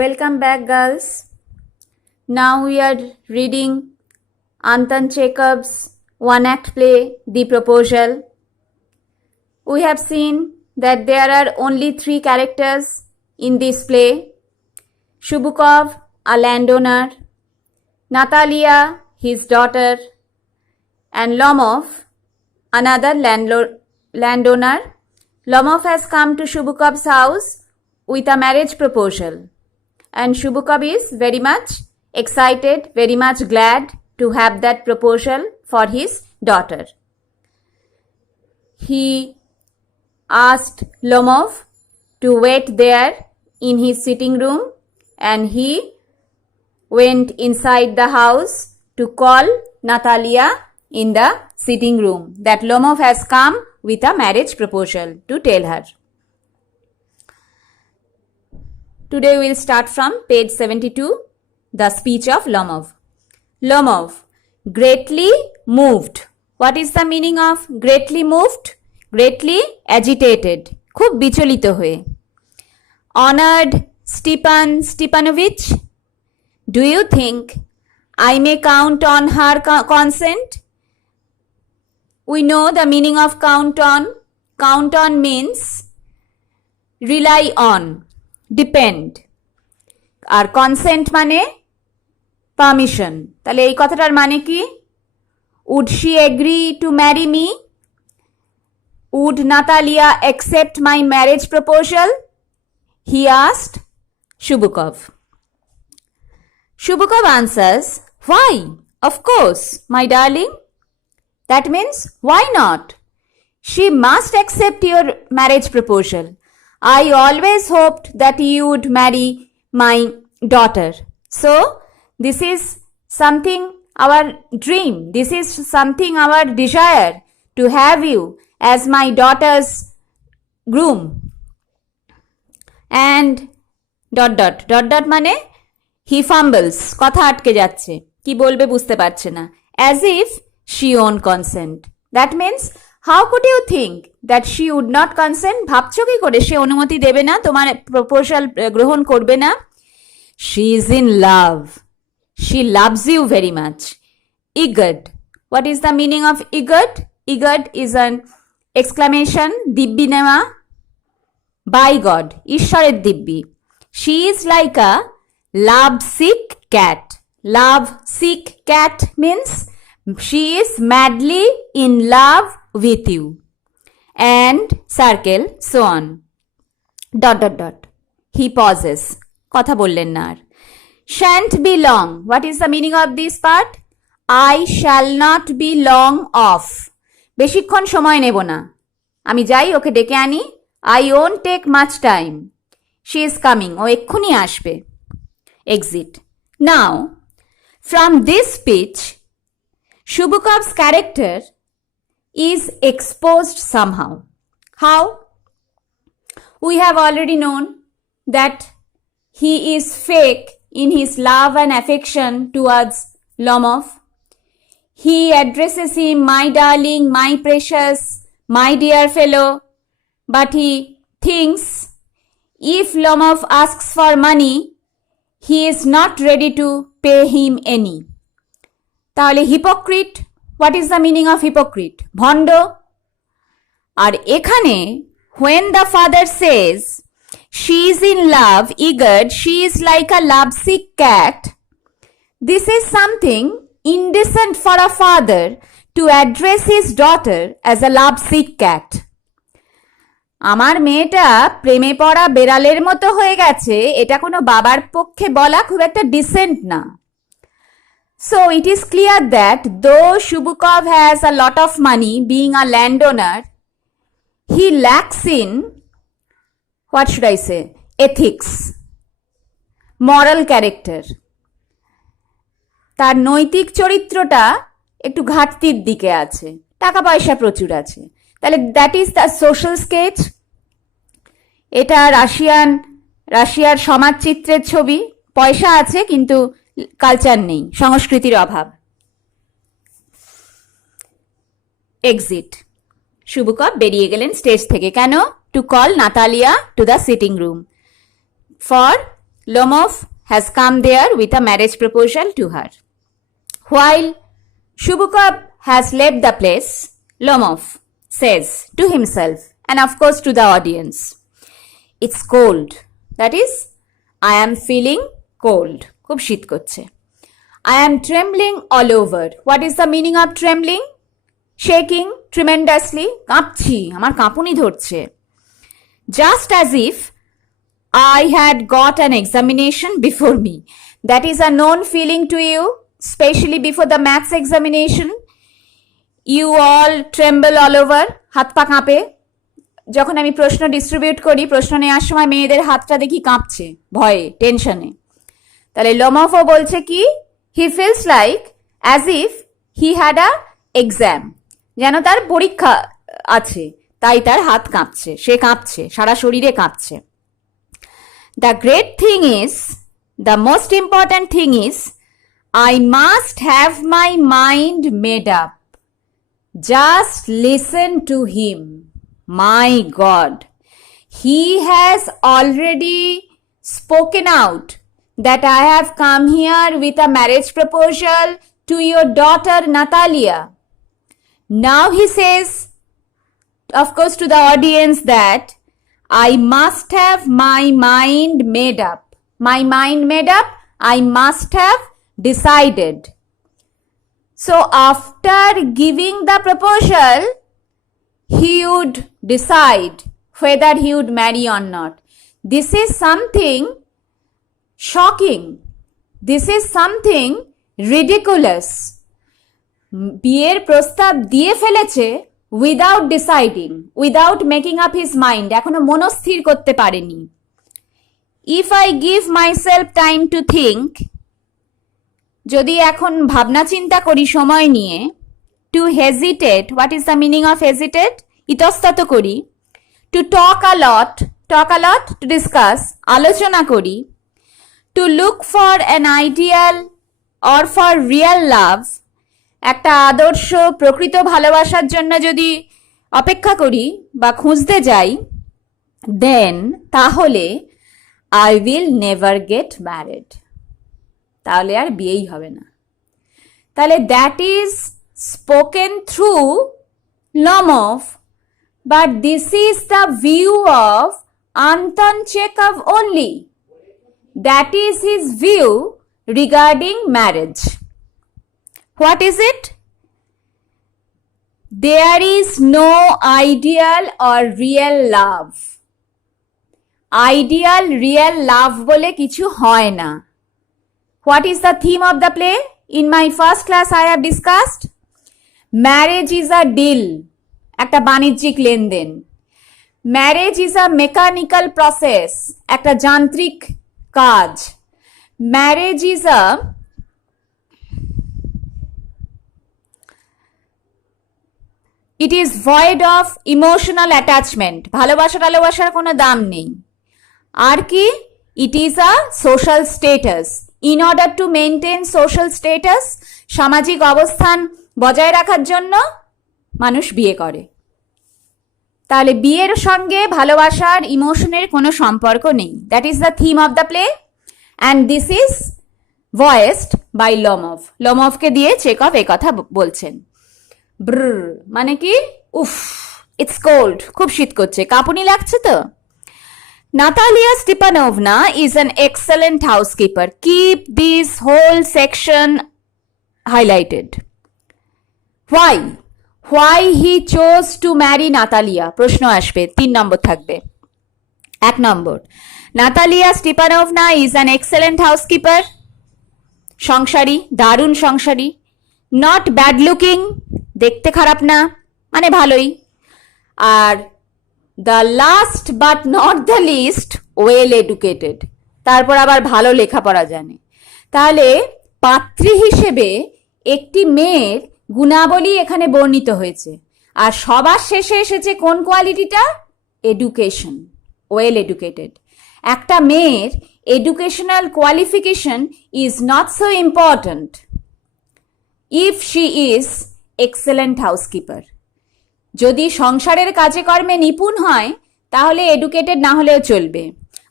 Welcome back, girls. Now we are reading Anton Chekhov's one-act play, The Proposal. We have seen that there are only three characters in this play. Shubukov, a landowner, Natalia, his daughter, and Lomov, another landowner. Lomov has come to Shubukov's house with a marriage proposal. And Shubukov is very much excited, very much glad to have that proposal for his daughter. He asked Lomov to wait there in his sitting room, and he went inside the house to call Natalia in the sitting room that Lomov has come with a marriage proposal to tell her. Today we will start from page 72, the speech of Lomov. Lomov, greatly moved. What is the meaning of greatly moved? Greatly agitated. খুব বিচলিত হয়ে. Honored Stepan Stepanovich, do you think I may count on her consent? We know the meaning of count on. Count on means rely on, depend. R consent মানে permission. তাহলে এই কথাটার মানে কি? Would she agree to marry me? Would Natalia accept my marriage proposal? He asked Shubukov. Shubukov answers, why? Of course, my darling. That means, why not? She must accept your marriage proposal. I always hoped that you would marry my daughter. So, this is something our dream. This is something our desire to have you as my daughter's groom. And ... মানে he fumbles. কথা আটকে যাচ্ছে. কি বলবে বুঝতে পারছে না. As if she won't consent. That means, how could you think that she would not consent? ভাবছো কি করে সে অনুমতি দেবে না, তোমার প্রপোজাল গ্রহণ করবে না? She is in love. She loves you very much. Eagered. What is the meaning of eagered? Eagered is an exclamation, দিব্যি নেওয়া. By God, ঈশ্বরের দিব্যি. She is like a love-sick cat. Love-sick cat means she is madly in love with you. And circle, so on. ... He pauses. কথা বললেন না আর. Shan't be long. What is the meaning of this part? I shall not be long off. বেশিক্ষণ সময় নেব না. আমি যাই ওকে ডেকে আনি. I won't take much time. She is coming. ও এক্ষুনি আসবে. Exit. Now, from this speech, Shubukov's character is exposed somehow. How? We have already known that he is fake in his love and affection towards Lomov. He addresses him, my darling, my precious, my dear fellow, but he thinks if Lomov asks for money, he is not ready to pay him any. তাহলে hypocrite. What is the meaning of hypocrite? ভণ্ড. আর এখানে when the father says she is in love, eager, she is like a lovesick cat, this is something indecent for a father to address his daughter as a lovesick cat. আমার মেয়েটা প্রেমে পড়া বেড়ালের মতো হয়ে গেছে, এটা কোনো বাবার পক্ষে বলা খুব একটা ডিসেন্ট না. So it is clear that though Shubukov has a lot of money, being a landowner, he lacks in, what should I say, ethics, moral character. তার নৈতিক চরিত্রটা একটু ঘাটতির দিকে আছে. টাকা পয়সা প্রচুর আছে. তাহলে that is the social sketch. এটা রাশিয়ার সমাজচিত্রের ছবি. পয়সা আছে কিন্তু কালচার নেই, সংস্কৃতির অভাব. এক্সিট. শুভকব বেরিয়ে গেলেন স্টেজ থেকে. কেন? To call Natalia to the sitting room for Lomov has come there with a marriage proposal to her. While Shubukov has left the place, Lomov says to himself and of course to the audience, it's cold. That is, I am feeling cold. খুব শীত করছে. I am trembling all over. What is the meaning of trembling? Shaking tremendously. কাঁপছি, আমার কাঁপুনি ধরছে. Just as if I had got an examination before me. That is a known feeling to you, especially before the maths examination. You all tremble all over. হাত পা কাঁপে. যখন আমি প্রশ্ন distribute করি, প্রশ্ন নেওয়ার সময় মেয়েদের হাতটা দেখি কাঁপছে ভয়ে, টেনশনে। তাহলে লোমফও বলছে কি, he feels like as if he had a exam, যেন তার পরীক্ষা আছে, তাই তার হাত কাঁপছে, সে কাঁপছে, সারা শরীরে কাঁপছে। The great thing is, the most important thing is, I must have my mind made up. Just listen to him. My God, he has already spoken out that I have come here with a marriage proposal to your daughter Natalia. Now he says, of course to the audience, that I must have my mind made up. My mind made up, I must have decided. So after giving the proposal, he would decide whether he would marry or not. This is something shocking. This is something ridiculous. বিয়ের প্রস্তাব দিয়ে ফেলেছে without deciding, without making up his mind. এখনো মনস্থির করতে পারেনি. If I give myself time to think, যদি এখন ভাবনা চিন্তা করি সময় নিয়ে, to hesitate, what is the meaning of hesitate? ইতস্তত করি, to talk a lot, to discuss, আলোচনা করি, to look for an ideal or for real love, একটা আদর্শ প্রকৃত ভালোবাসার জন্য যদি অপেক্ষা করি বা খুঁজতে যাই, then তাহলে I will never get married. তাহলে আর বিয়েই হবে না। তাহলে that is spoken through Lomov, but this is the view of Anton Chekhov only. That is his view regarding marriage. What is it? There is no ideal or real love. Ideal, real love বলে কিছু হয় না। What is the theme of the play? In my first class I have discussed, marriage is a deal, একটা বাণিজ্যিক লেনদেন। Marriage is a mechanical process, একটা যান্ত্রিক কাজ। Marriage is a it is void of emotional attachment. ভালোবাসার কোনো দাম নেই। আর কি? It is a social status. In order to maintain social status, সামাজিক অবস্থান বজায় রাখার জন্য মানুষ বিয়ে করে। তাহলে বিয়ের সঙ্গে ভালোবাসার ইমোশনের কোনো সম্পর্ক নেই। That is the theme of the play and this is voiced by Lomov. Lomovকে দিয়ে চেকভ এই কথা বলছেন। ব্র মানে কি? উফ, ইটস কোল্ড, খুব শীত করছে, কাঁপুনি লাগছে তো। Natalia Stepanovna is an excellent housekeeper. Keep this whole section highlighted. Why he chose to marry Natalia? প্রশ্ন আসবে, 3 নম্বর থাকবে। 1 নম্বর, Natalia Stepanovna is an excellent housekeeper. সংসারী, দারুণ সংসারী। Not bad looking, দেখতে খারাপ না, মানে ভালোই। আর the last but not the least, well educated, তারপর আবার ভালো লেখাপড়া জানে। তাহলে পাত্রী হিসেবে একটি মেয়ের গুণাবলী এখানে বর্ণিত হয়েছে, আর সবার শেষে এসেছে কোন কোয়ালিটিটা? Education, well educated. একটা মেয়ের educational qualification is not so important if she is excellent housekeeper. যদি সংসারের কাজে কর্মে নিপুণ হয় তাহলে এডুকেটেড না হলেও চলবে,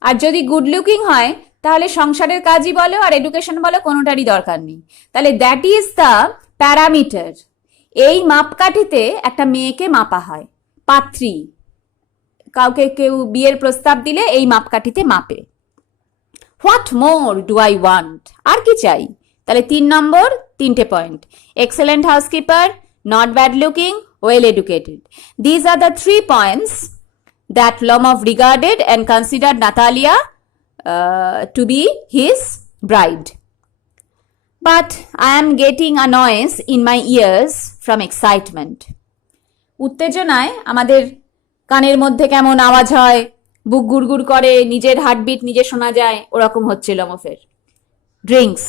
আর যদি গুড লুকিং হয় তাহলে সংসারের কাজই বলো আর এডুকেশন বলো, কোনোটারই দরকার নেই। তাহলে দ্যাট ইজ দ্য প্যারামিটার। এই মাপকাঠিতে একটা মেয়েকে মাপা হয়, পাত্রী, কাউকে কেউ বিয়ের প্রস্তাব দিলে এই মাপকাঠিতে মাপে। What more do I want, আর কি চাই? তাহলে 3 নম্বর 3টে point, excellent housekeeper, not bad looking, well educated. These are the 3 points that Lomov regarded and considered Natalia to be his bride. But I am getting a noise in my ears from excitement. উত্তেজনায় আমাদের কানের মধ্যে কেমন আওয়াজ হয়, বুক গুড়গুড় করে, নিজের heartbeat নিজে শোনা যায়, ওরকম হচ্ছে লমফের। ড্রিঙ্কস,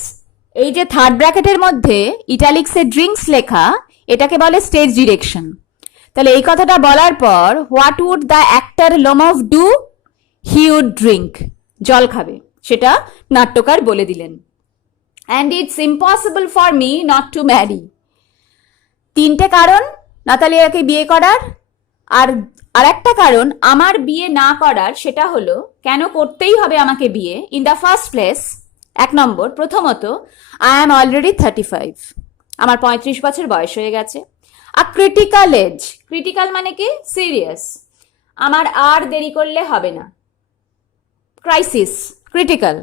এই যে থার্ড ব্র্যাকেটের মধ্যে ইটালিক্সে ড্রিঙ্কস লেখা, এটাকে বলে স্টেজ ডিরেকশন। তাহলে এই কথাটা বলার পর what would the actor Lomov do? He would drink, জল খাবে, সেটা নাট্যকার বলে দিলেন। And it's impossible for me not to marry. 3টে কারণ নাতালিয়াকে বিয়ে করার, আর একটা কারণ আমার বিয়ে না করার, সেটা হলো কেন করতেই হবে আমাকে বিয়ে। ইন দ্য ফার্স্ট প্লেস, 1 নম্বর, প্রথমত আই অ্যাম অলরেডি 35, আমার 35 বছর বয়স হয়ে গেছে। আ ক্রিটিক্যাল এজ, ক্রিটিক্যাল মানে কি? সিরিয়াস, আমার আর দেরি করলে হবে না। Crisis, critical,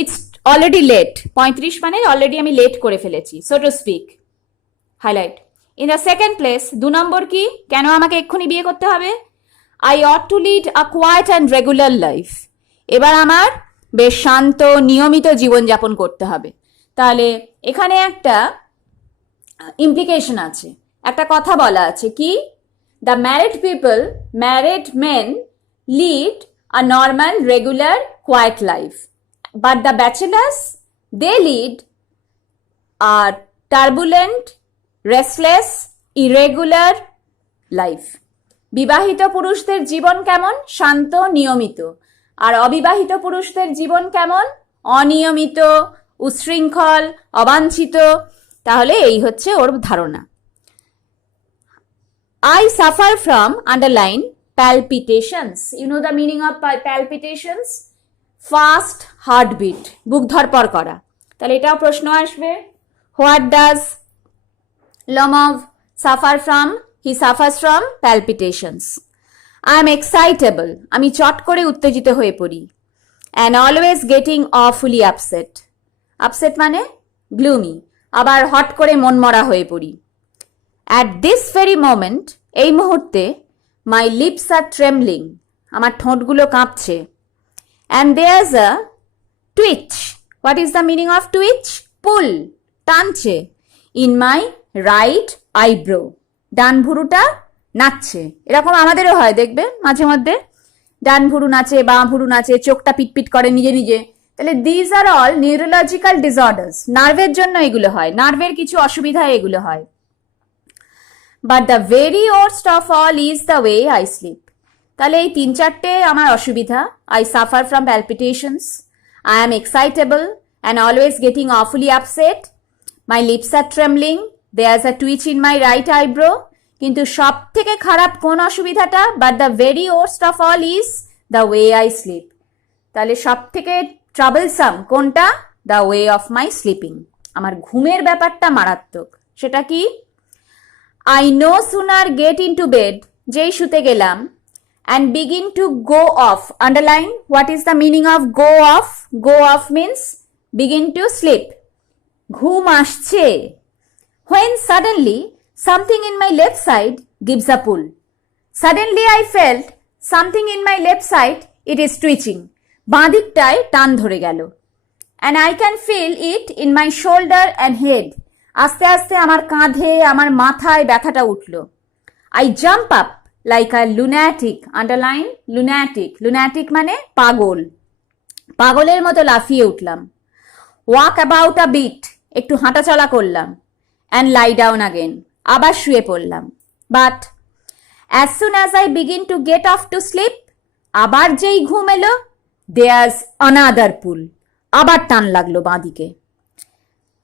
it's already late, 35 মানে অলরেডি আমি লেট করে ফেলেছি, so to speak. Highlight. In the second place, 2 number কি, কেন আমাকে এক্ষুনি বিয়ে করতে হবে? I ought to lead a quiet and regular life, এবার আমার বেশ শান্ত নিয়মিত জীবনযাপন করতে হবে। তাহলে এখানে একটা ইমপ্লিকেশন আছে, একটা কথা বলা আছে কি, the married people, married men lead a normal regular quiet life, but the bachelors they lead a turbulent, restless, irregular life. বিবাহিত পুরুষদের জীবন কেমন? শান্ত, নিয়মিত। আর অবিবাহিত পুরুষদের জীবন কেমন? অনিয়মিত, উচ্ছৃঙ্খল, অবাঞ্ছিত। তাহলে এই হচ্ছে ওর ধারণা। I suffer from, underline, palpitations. You know the meaning of palpitations? Fast heartbeat, বুক ধরপড় করা। তাহলে এটাও প্রশ্ন আসবে। What does Lomov suffer from? He suffers from palpitations. I am excitable, আমি চট করে উত্তেজিত হয়ে পড়ি। And always getting awfully upset. Upset মানে gloomy, আবার হট করে মনমরা হয়ে পড়ি। At this very moment, এই মুহূর্তে, my lips are trembling, আমার ঠোঁটগুলো কাঁপছে। And there's a twitch. What is the meaning of twitch? Pull, টানছে। In my right eyebrow, ডান ভুরুটা নাচছে। এরকম আমাদেরও হয়, দেখবে মাঝে মধ্যে ডান ভুরু নাচে, বাঁ ভুরু নাচে, চোখটা পিটপিট করে নিজে নিজে। তাহলে these are all neurological disorders, নার্ভের জন্য এগুলো হয়, নার্ভের কিছু অসুবিধায় এগুলো হয়। But the very worst of all is the way I sleep. তাহলে এই 3-4টে আমার অসুবিধা। I suffer from palpitations, I am excitable and always getting awfully upset, my lips are trembling, there's a twitch in my right eyebrow. কিন্তু সব থেকে খারাপ কোন অসুবিধাটা? But the very worst of all is the way I sleep. তাহলে সব থেকে troublesome কোনটা? The way of my sleeping, আমার ঘুমের ব্যাপারটা মারাত্মক। সেটা কি? I no sooner get into bed, যেই শুতে গেলাম, and begin to go off. Underline, what is the meaning of go off? Go off means begin to sleep. ঘুম আসছে। When suddenly something in my left side gives a pull. Suddenly I felt something in my left side, it is twitching. বাঁ দিকটায় টান ধরে গেল। And I can feel it in my shoulder and head. আস্তে আস্তে আমার কাঁধে, আমার মাথায় ব্যথাটা উঠল। I jump up like a lunatic. Underline, lunatic, lunatic মানে পাগল, পাগলের মতো লাফিয়ে উঠলাম। ওয়াক অ্যাবাউট আ বিট, একটু হাঁটাচলা করলাম। অ্যান্ড লাই ডাউন আগেন, আবার শুয়ে পড়লাম। But as soon as I begin to get of to sleep, আবার যেই ঘুম এলো, দেয়ার্স অ্যানাদার পুল, আবার টান লাগলো বাঁদিকে।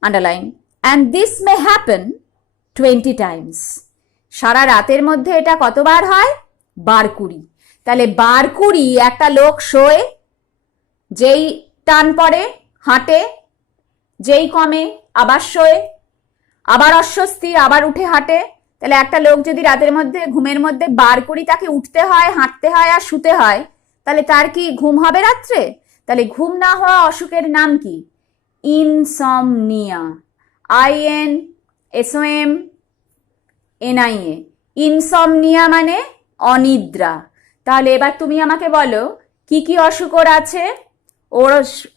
Underline, and this may happen 20 times. সারা রাতের মধ্যে এটা কতবার হয়? 12-20। তাহলে 12-20 একটা লোক শোয়, যেই টান পড়ে, হাঁটে, যেই কমে আবার শোয়, আবার অস্বস্তি, আবার উঠে হাঁটে। তাহলে একটা লোক যদি রাতের মধ্যে ঘুমের মধ্যে বার করি তাকে উঠতে হয়, হাঁটতে হয় আর শুতে হয়, তাহলে তার কি ঘুম হবে রাত্রে? তাহলে ঘুম না হওয়া অসুখের নাম কি? ইনসমনিয়া। INSOMNIA। ইনসমনিয়া মানে অনিদ্রা। তাহলে এবার তুমি আমাকে বলো কি কি অসুখ ওর আছে? ওর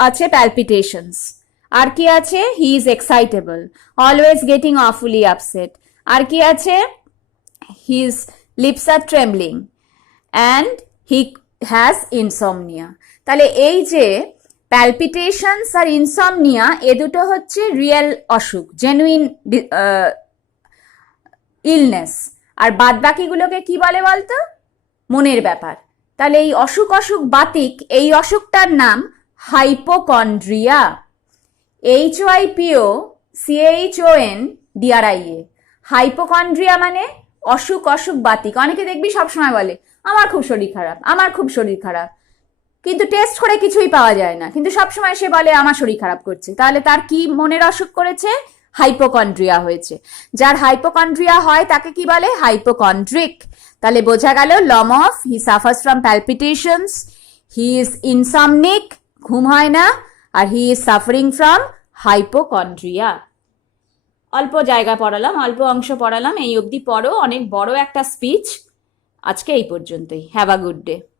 আছে প্যালপিটেশনস। আর কি আছে? He is excitable, always getting awfully upset. আর কি আছে? His lips are trembling and he has insomnia. তাহলে এই যে প্যালপিটেশনস আর ইনসমনিয়া, এ দুটো হচ্ছে রিয়েল অসুখ, জেনুইন ইলনেস। আর বাদ বাকিগুলোকে কি বলে বলতো? মনের ব্যাপার। তাহলে এই অসুখ বাতিক, এই অসুখটার নাম হাইপোকন্ড্রিয়া। HYPOCHONDRIA। হাইপোকন্ড্রিয়া মানে অসুখ বাতিক। অনেকে দেখবি সবসময় বলে আমার খুব শরীর খারাপ, আমার খুব শরীর খারাপ, কিন্তু টেস্ট করে কিছুই পাওয়া যায় না, কিন্তু সবসময় সে বলে আমার শরীর খারাপ করছে। তাহলে তার কি মনের অসুখ করেছে? হাইপোকন্ড্রিয়া হয়েছে। যার হাইপোকন্ড্রিয়া হয় তাকে কি বলে? হাইপোকন্ড্রিক। তাহলে বোঝা গেল, Lomov, he suffers from palpitations, he is insomniac, ঘুম হয় না, আর he is suffering from hypochondria. অল্প জায়গা পড়ালাম, অল্প অংশ পড়ালাম, এই অবধি পড়ো। অনেক বড় একটা স্পিচ। আজকে এই পর্যন্তই। Have a good day.